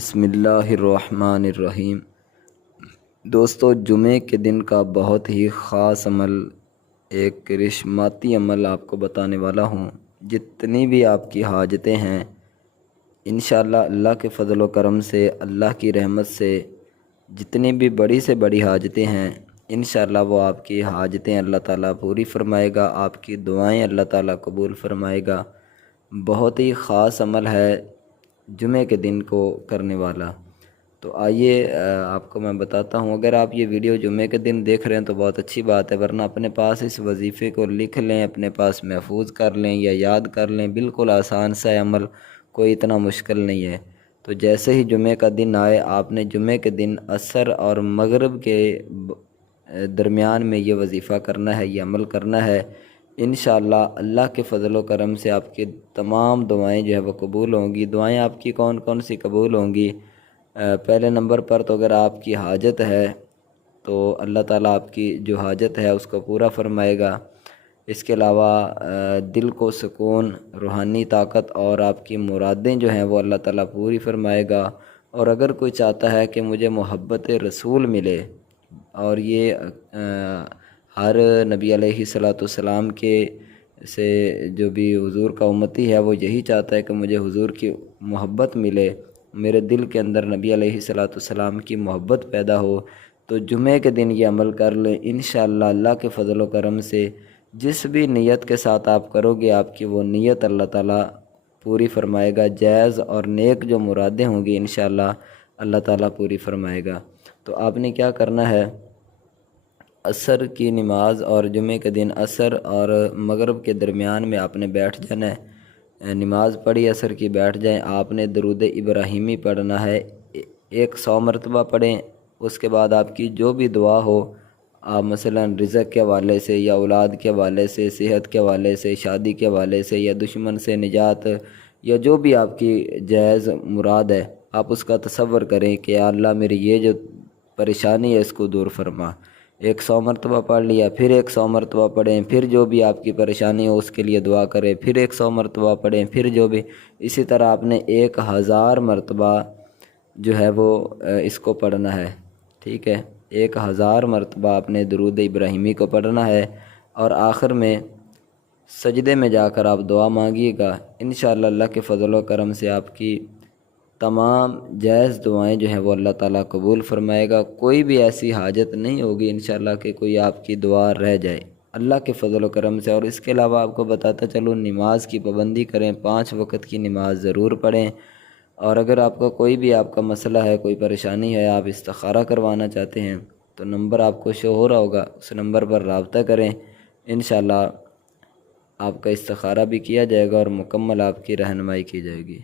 بسم اللہ الرحمن الرحیم۔ دوستو، جمعے کے دن کا بہت ہی خاص عمل، ایک کرشماتی عمل آپ کو بتانے والا ہوں۔ جتنی بھی آپ کی حاجتیں ہیں، انشاءاللہ اللہ کے فضل و کرم سے، اللہ کی رحمت سے، جتنی بھی بڑی سے بڑی حاجتیں ہیں، انشاءاللہ وہ آپ کی حاجتیں اللہ تعالیٰ پوری فرمائے گا، آپ کی دعائیں اللہ تعالیٰ قبول فرمائے گا۔ بہت ہی خاص عمل ہے جمعے کے دن کو کرنے والا۔ تو آئیے آپ کو میں بتاتا ہوں۔ اگر آپ یہ ویڈیو جمعے کے دن دیکھ رہے ہیں تو بہت اچھی بات ہے، ورنہ اپنے پاس اس وظیفے کو لکھ لیں، اپنے پاس محفوظ کر لیں یا یاد کر لیں۔ بالکل آسان سا عمل، کوئی اتنا مشکل نہیں ہے۔ تو جیسے ہی جمعے کا دن آئے، آپ نے جمعے کے دن عصر اور مغرب کے درمیان میں یہ وظیفہ کرنا ہے، یہ عمل کرنا ہے۔ انشاءاللہ اللہ کے فضل و کرم سے آپ کی تمام دعائیں جو ہے وہ قبول ہوں گی۔ دعائیں آپ کی کون کون سی قبول ہوں گی؟ پہلے نمبر پر تو اگر آپ کی حاجت ہے تو اللہ تعالیٰ آپ کی جو حاجت ہے اس کو پورا فرمائے گا۔ اس کے علاوہ دل کو سکون، روحانی طاقت اور آپ کی مرادیں جو ہیں وہ اللہ تعالیٰ پوری فرمائے گا۔ اور اگر کوئی چاہتا ہے کہ مجھے محبت رسول ملے، اور یہ ہر نبی علیہ السلام کے سے جو بھی حضور کا امتی ہے وہ یہی چاہتا ہے کہ مجھے حضور کی محبت ملے، میرے دل کے اندر نبی علیہ السلام کی محبت پیدا ہو، تو جمعے کے دن یہ عمل کر لیں۔ انشاءاللہ اللہ کے فضل و کرم سے جس بھی نیت کے ساتھ آپ کرو گے، آپ کی وہ نیت اللہ تعالیٰ پوری فرمائے گا۔ جائز اور نیک جو مرادیں ہوں گی انشاءاللہ اللہ تعالیٰ پوری فرمائے گا۔ تو آپ نے کیا کرنا ہے؟ عصر کی نماز اور جمعے کے دن عصر اور مغرب کے درمیان میں آپ نے بیٹھ جانا ہے۔ نماز پڑھی عصر کی، بیٹھ جائیں۔ آپ نے درود ابراہیمی پڑھنا ہے، 100 مرتبہ پڑھیں۔ اس کے بعد آپ کی جو بھی دعا ہو، آپ مثلا رزق کے حوالے سے یا اولاد کے حوالے سے، صحت کے حوالے سے، شادی کے حوالے سے، یا دشمن سے نجات، یا جو بھی آپ کی جائز مراد ہے، آپ اس کا تصور کریں کہ یا اللہ میری یہ جو پریشانی ہے اس کو دور فرما۔ 100 مرتبہ پڑھ لیا، پھر 100 مرتبہ پڑھیں، پھر جو بھی آپ کی پریشانی ہو اس کے لیے دعا کریں، پھر 100 مرتبہ پڑھیں، پھر جو بھی اسی طرح آپ نے 1000 مرتبہ جو ہے وہ اس کو پڑھنا ہے، ٹھیک ہے؟ 1000 مرتبہ آپ نے درود ابراہیمی کو پڑھنا ہے، اور آخر میں سجدے میں جا کر آپ دعا مانگیے گا۔ انشاءاللہ اللہ کے فضل و کرم سے آپ کی تمام جائز دعائیں جو ہیں وہ اللہ تعالیٰ قبول فرمائے گا۔ کوئی بھی ایسی حاجت نہیں ہوگی انشاءاللہ کہ کوئی آپ کی دعا رہ جائے اللہ کے فضل و کرم سے۔ اور اس کے علاوہ آپ کو بتاتا چلوں، نماز کی پابندی کریں، 5 وقت کی نماز ضرور پڑھیں۔ اور اگر آپ کا کوئی بھی آپ کا مسئلہ ہے، کوئی پریشانی ہے، آپ استخارہ کروانا چاہتے ہیں تو نمبر آپ کو شو ہو رہا ہوگا، اس نمبر پر رابطہ کریں۔ انشاءاللہ آپ کا استخارہ بھی کیا جائے گا اور مکمل آپ کی رہنمائی کی جائے گی۔